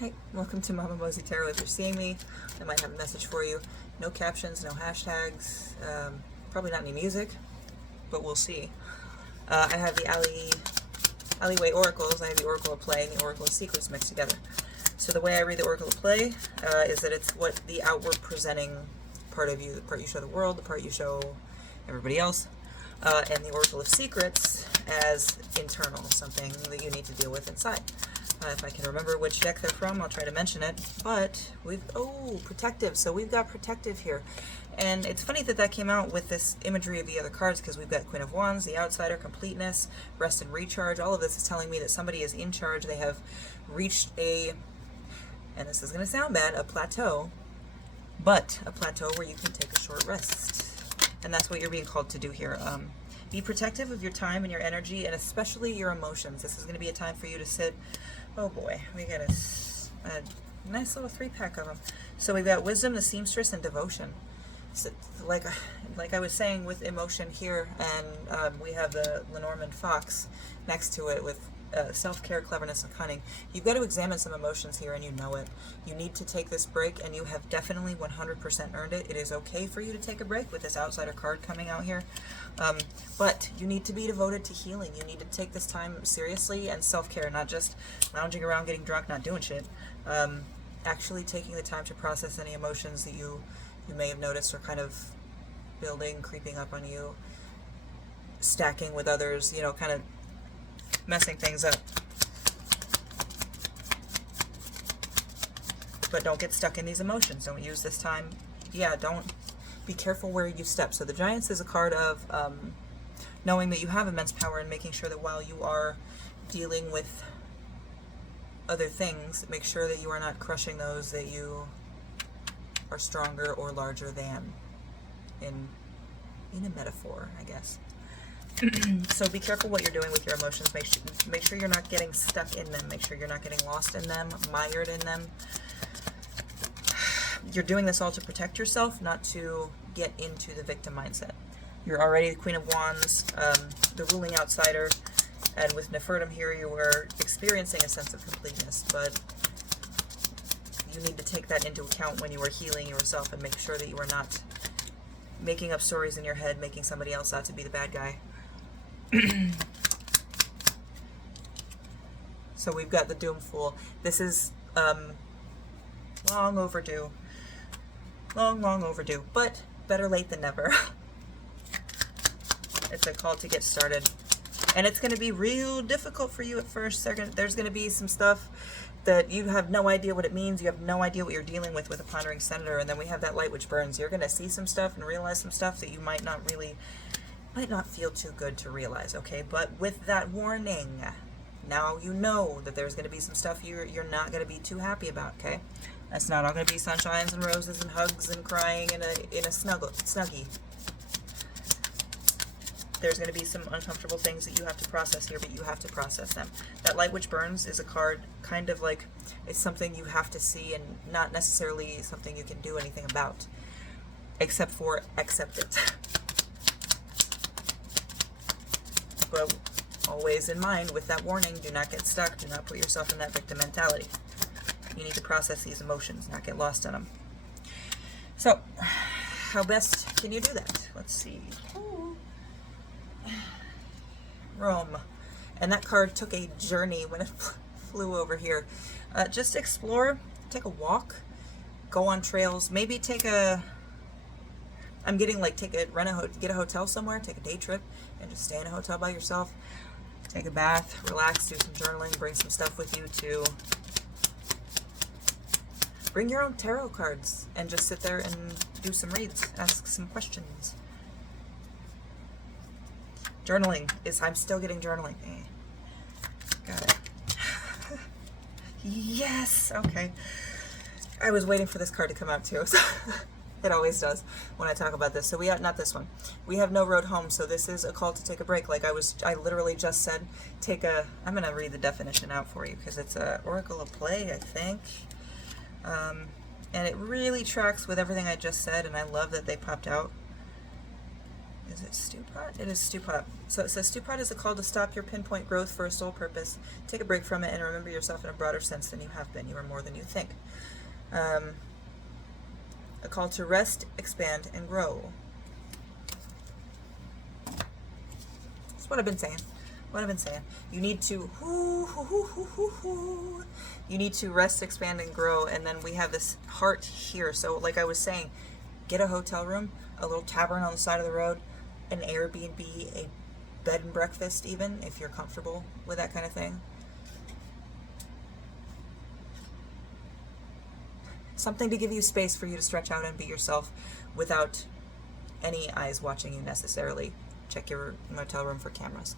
Hey, welcome to Mama Mosey Tarot. If you're seeing me, I might have a message for you. No captions, no hashtags, probably not any music, but we'll see. I have the Alleyway Oracles. I have the Oracle of Play and the Oracle of Secrets mixed together. So the way I read the Oracle of Play is that it's what the outward presenting part of you, the part you show the world, the part you show everybody else, and the Oracle of Secrets as internal, something that you need to deal with inside. If I can remember which deck they're from, I'll try to mention it. But Protective. So we've got Protective here. And it's funny that that came out with this imagery of the other cards, because we've got Queen of Wands, the Outsider, Completeness, Rest and Recharge. All of this is telling me that somebody is in charge. They have reached a, and this is going to sound bad, a plateau, but a plateau where you can take a short rest. And that's what you're being called to do here. Be protective of your time and your energy, and especially your emotions. This is going to be a time for you to sit. Oh boy, we got a nice little 3-pack of them. So we've got Wisdom, the Seamstress, and Devotion. So, like I was saying with emotion here, and we have the Lenormand Fox next to it with self-care, cleverness, and cunning. You've got to examine some emotions here, and you know it. You need to take this break, and you have definitely 100% earned it. It is okay for you to take a break with this Outsider card coming out here. But you need to be devoted to healing. You need to take this time seriously and self-care, not just lounging around, getting drunk, not doing shit. Actually taking the time to process any emotions that you may have noticed are kind of building, creeping up on you, stacking with others, you know, kind of messing things up. But don't get stuck in these emotions. Don't use this time. Don't be careful where you step. So the Giants is a card of knowing that you have immense power and making sure that while you are dealing with other things, make sure that you are not crushing those that you are stronger or larger than, in a metaphor, I guess. So be careful what you're doing with your emotions. Make sure you're not getting stuck in them. Make sure you're not getting lost in them, mired in them. You're doing this all to protect yourself, not to get into the victim mindset. You're already the Queen of Wands, the ruling outsider, and with Nefertum here, you are experiencing a sense of completeness, but you need to take that into account when you are healing yourself and make sure that you are not making up stories in your head, making somebody else out to be the bad guy. So we've got the Doom Fool. This is long overdue. Long overdue, but better late than never. It's a call to get started. And it's going to be real difficult for you at first. There's going to be some stuff that you have no idea what it means. You have no idea what you're dealing with a Pondering Senator. And then we have that Light Which Burns. You're going to see some stuff and realize some stuff that you might not feel too good to realize, okay? But with that warning, now you know that there's going to be some stuff you're not going to be too happy about, okay? That's not all going to be sunshines and roses and hugs and crying in a snuggie. There's going to be some uncomfortable things that you have to process here, but you have to process them. That Light Which Burns is a card kind of like it's something you have to see and not necessarily something you can do anything about, except for accept it. But always in mind with that warning, do not get stuck. Do not put yourself in that victim mentality. You need to process these emotions, not get lost in them. So, how best can you do that? Let's see. Rome. And that card took a journey when it flew over here. Just explore, take a walk, go on trails, maybe take a, I'm getting like get a hotel somewhere, take a day trip, and just stay in a hotel by yourself. Take a bath, relax, do some journaling, bring some stuff with you to bring your own tarot cards and just sit there and do some reads, ask some questions. Journaling is, I'm still getting journaling. Got it. Yes, okay. I was waiting for this card to come out too. So it always does when I talk about this. So we have, not this one. We have No Road Home, so this is a call to take a break. Like I literally just said, I'm going to read the definition out for you because it's a Oracle of Play, I think. And it really tracks with everything I just said, and I love that they popped out. Is it stew pot? It is stew pot. So it says stew pot is a call to stop your pinpoint growth for a sole purpose. Take a break from it and remember yourself in a broader sense than you have been. You are more than you think. A call to rest, expand, and grow. That's what I've been saying. You need to you need to rest, expand, and grow. And then we have this heart here. So like I was saying, get a hotel room, a little tavern on the side of the road, an Airbnb, a bed and breakfast even, if you're comfortable with that kind of thing. Something to give you space for you to stretch out and be yourself without any eyes watching you necessarily. Check your motel room for cameras.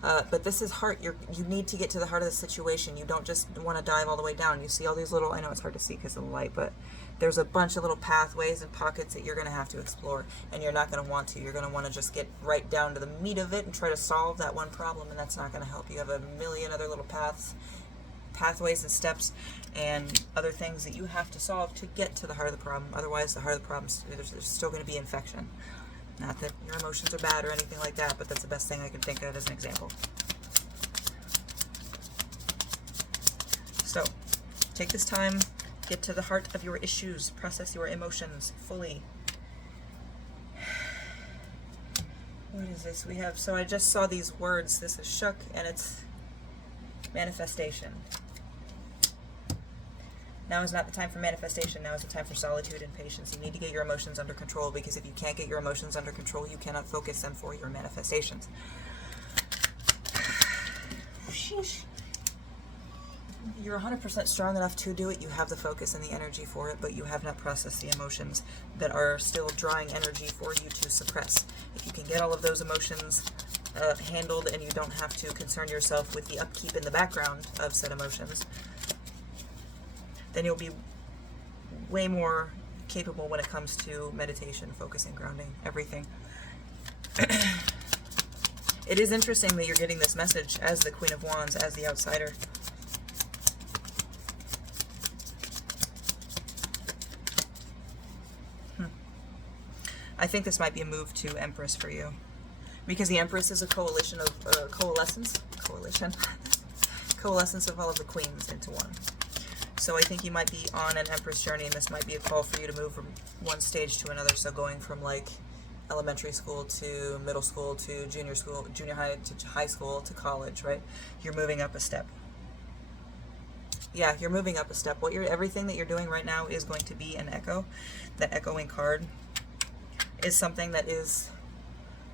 But this is heart. You need to get to the heart of the situation. You don't just want to dive all the way down. You see all these little, I know it's hard to see because of the light, but there's a bunch of little pathways and pockets that you're going to have to explore, and you're not going to want to. You're going to want to just get right down to the meat of it and try to solve that one problem, and that's not going to help. You have a million other little pathways and steps and other things that you have to solve to get to the heart of the problem. Otherwise, the heart of the problem, there's still going to be infection. Not that your emotions are bad or anything like that, but that's the best thing I can think of as an example. So, take this time, get to the heart of your issues, process your emotions fully. What is this? We have, so I just saw these words. This is Shuk, and it's manifestation. Now is not the time for manifestation. Now is the time for solitude and patience. You need to get your emotions under control, because if you can't get your emotions under control, you cannot focus them for your manifestations. Sheesh. You're 100% strong enough to do it. You have the focus and the energy for it, but you have not processed the emotions that are still drawing energy for you to suppress. If you can get all of those emotions handled, and you don't have to concern yourself with the upkeep in the background of said emotions, then you'll be way more capable when it comes to meditation, focusing, grounding, everything. It is interesting that you're getting this message as the Queen of Wands, as the outsider. I think this might be a move to Empress for you, because the Empress is a coalition of coalescence of all of the queens into one. So I think you might be on an Empress journey, and this might be a call for you to move from one stage to another. So going from like elementary school to middle school to junior school, junior high to high school to college, right? You're moving up a step. Yeah, you're moving up a step. Everything that you're doing right now is going to be an echo. That echoing card is something that is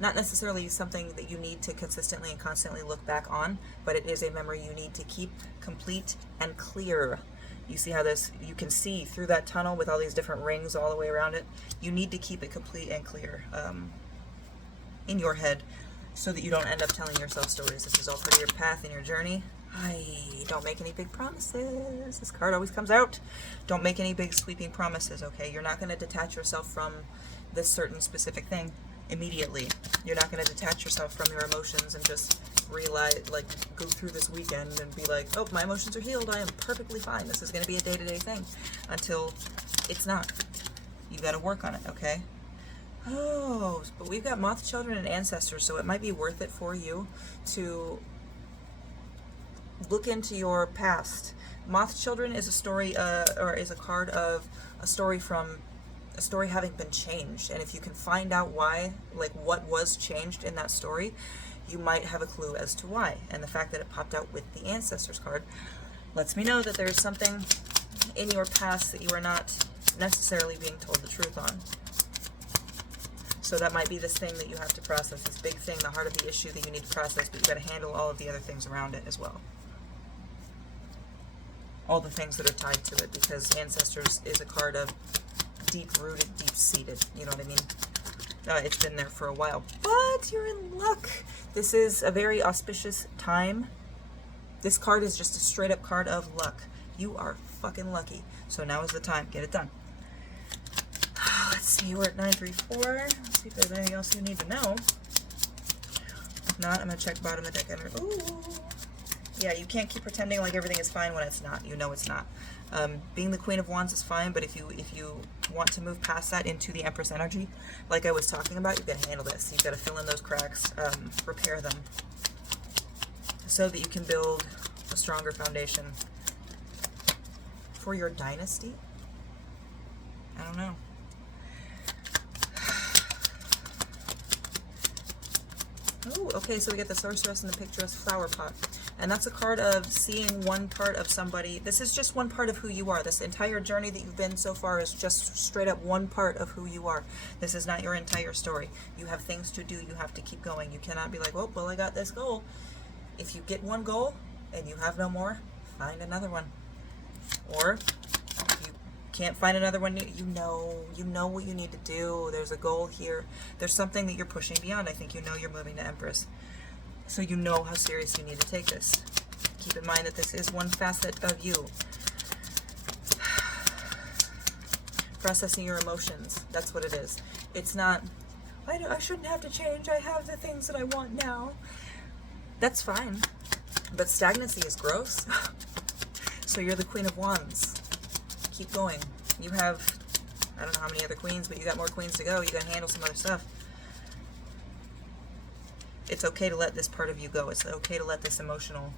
not necessarily something that you need to consistently and constantly look back on, but it is a memory you need to keep complete and clear. You see how this, you can see through that tunnel with all these different rings all the way around it. You need to keep it complete and clear in your head, so that you don't end up telling yourself stories. This is all part of your path and your journey. Don't make any big promises. This card always comes out. Don't make any big sweeping promises, okay? You're not going to detach yourself from this certain specific thing immediately. You're not going to detach yourself from your emotions and just realize, like, go through this weekend and be like, oh, my emotions are healed, I am perfectly fine, this is going to be a day-to-day thing, until it's not. You got to work on it, okay? Oh, but we've got moth children and ancestors, so it might be worth it for you to look into your past. Moth children is a story, or is a card of a story from a story having been changed, and if you can find out why, like what was changed in that story, you might have a clue as to why. And the fact that it popped out with the ancestors card lets me know that there's something in your past that you are not necessarily being told the truth on. So that might be this thing that you have to process, this big thing, the heart of the issue that you need to process, but you got to handle all of the other things around it as well. All the things that are tied to it, because ancestors is a card of deep-rooted, deep-seated, you know what I mean? It's been there for a while, but you're in luck. This is a very auspicious time. This card is just a straight-up card of luck. You are fucking lucky. So now is the time. Get it done. Let's see, we're at 934. Let's see if there's anything else you need to know. If not, I'm going to check bottom of deck energy. Ooh. Yeah, you can't keep pretending like everything is fine when it's not. You know it's not. Being the Queen of Wands is fine, but if you want to move past that into the Empress energy, like I was talking about, you've got to handle this. You've got to fill in those cracks, repair them, so that you can build a stronger foundation for your dynasty. I don't know. Oh, okay, so we get the Sorceress and the Picturesque Flower Pot. And that's a card of seeing one part of somebody. This is just one part of who you are. This entire journey that you've been so far is just straight up one part of who you are. This is not your entire story. You have things to do. You have to keep going. You cannot be like, oh, well, I got this goal. If you get one goal and you have no more, find another one. Or if you can't find another one, you know what you need to do. There's a goal here. There's something that you're pushing beyond. I think you know you're moving to Empress. So you know how serious you need to take this. Keep in mind that this is one facet of you. Processing your emotions. That's what it is. It's not, I shouldn't have to change. I have the things that I want now. That's fine. But stagnancy is gross. So you're the Queen of Wands. Keep going. You have, I don't know how many other queens, but you got more queens to go. You got to handle some other stuff. It's okay to let this part of you go. It's okay to let this emotional...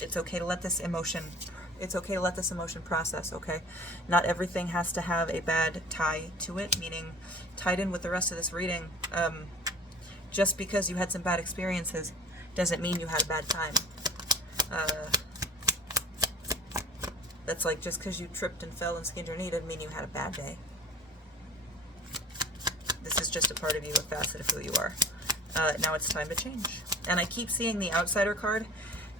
It's okay to let this emotion... It's okay to let this emotion process, okay? Not everything has to have a bad tie to it, meaning tied in with the rest of this reading. Just because you had some bad experiences doesn't mean you had a bad time. That's like just because you tripped and fell and skinned your knee doesn't mean you had a bad day. This is just a part of you, a facet of who you are. Now it's time to change. And I keep seeing the Outsider card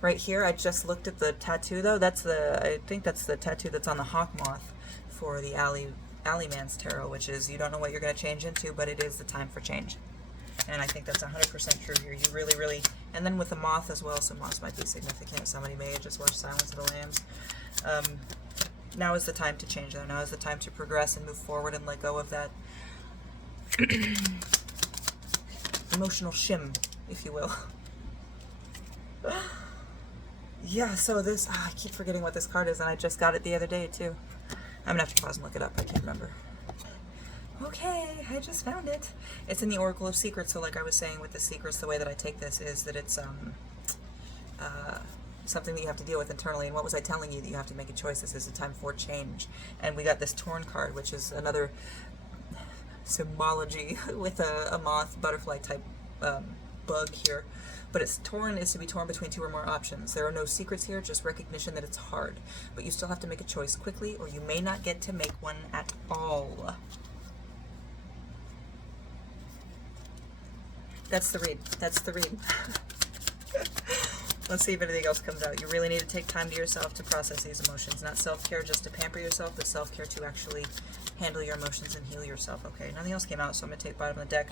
right here. I just looked at the tattoo though. I think that's the tattoo that's on the hawk moth for the Alley Man's Tarot, which is you don't know what you're going to change into, but it is the time for change. And I think that's 100% true here. You really, really, and then with the moth as well, so moths might be significant. Somebody may just watch Silence of the Lambs. Now is the time to change though. Now is the time to progress and move forward and let go of that emotional shim, if you will. Yeah, so this, I keep forgetting what this card is, and I just got it the other day too. I'm gonna have to pause and look it up. I can't remember. Okay, I just found it. It's in the Oracle of Secrets. So like I was saying with the secrets, the way that I take this is that it's something that you have to deal with internally. And what was I telling you? That you have to make a choice. This is a time for change. And we got this Torn card, which is another symbology with a moth, butterfly type bug here. But it's torn is to be torn between two or more options. There are no secrets here, just recognition that it's hard. But you still have to make a choice quickly, or you may not get to make one at all. That's the read. That's the read. Let's see if anything else comes out. You really need to take time to yourself to process these emotions. Not self-care just to pamper yourself, but self-care to actually handle your emotions and heal yourself. Okay, nothing else came out, so I'm going to take bottom of the deck.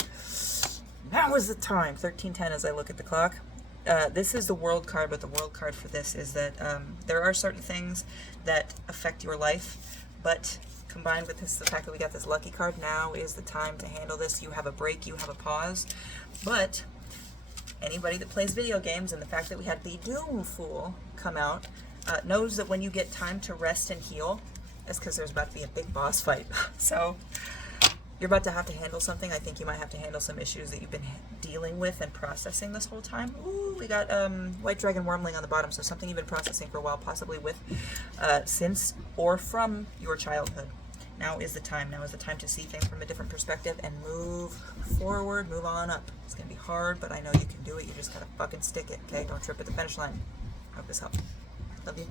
Now is the time. 13:10 as I look at the clock. This is the World card, but the World card for this is that there are certain things that affect your life, but combined with this, the fact that we got this Lucky card, now is the time to handle this. You have a break, you have a pause, but anybody that plays video games and the fact that we had the Doom Fool come out knows that when you get time to rest and heal, it's because there's about to be a big boss fight. So you're about to have to handle something. I think you might have to handle some issues that you've been dealing with and processing this whole time. Ooh, we got White Dragon Wormling on the bottom, so something you've been processing for a while, possibly with, since, or from your childhood. Now is the time. Now is the time to see things from a different perspective and move forward, move on up. It's going to be hard, but I know you can do it. You just got to fucking stick it, okay? Don't trip at the finish line. I hope this helped. Love you.